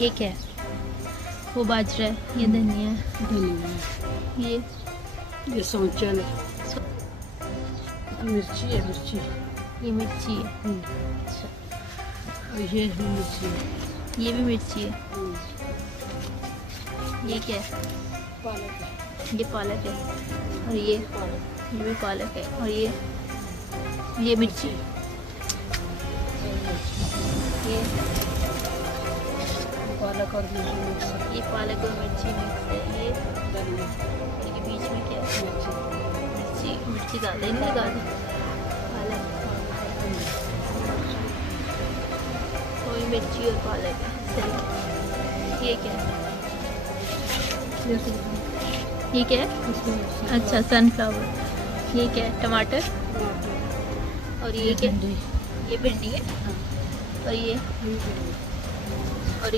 ये क्या है? वो बाजरा है, ये धनिया है, ये सौंचन मिर्ची है, मिर्ची ये मिर्ची है। अच्छा, और ये मिर्ची है। ये भी मिर्ची है। ये क्या है? पालक है। ये पालक है। और ये भी पालक है। और ये मिर्ची, ये पालक और मिर्ची मिक्स है। ये पालक और मिर्ची मिक्स है। ये धनिया और ये बीच में क्या है? मिर्ची मिर्ची ज़्यादा ही नहीं लगा दी। पालक, कोई मिर्ची और पालक है। सही। ये क्या है? ये क्या है? अच्छा, सनफ्लावर। ये क्या है? टमाटर। और ये क्या? ये भिंडी है। और ये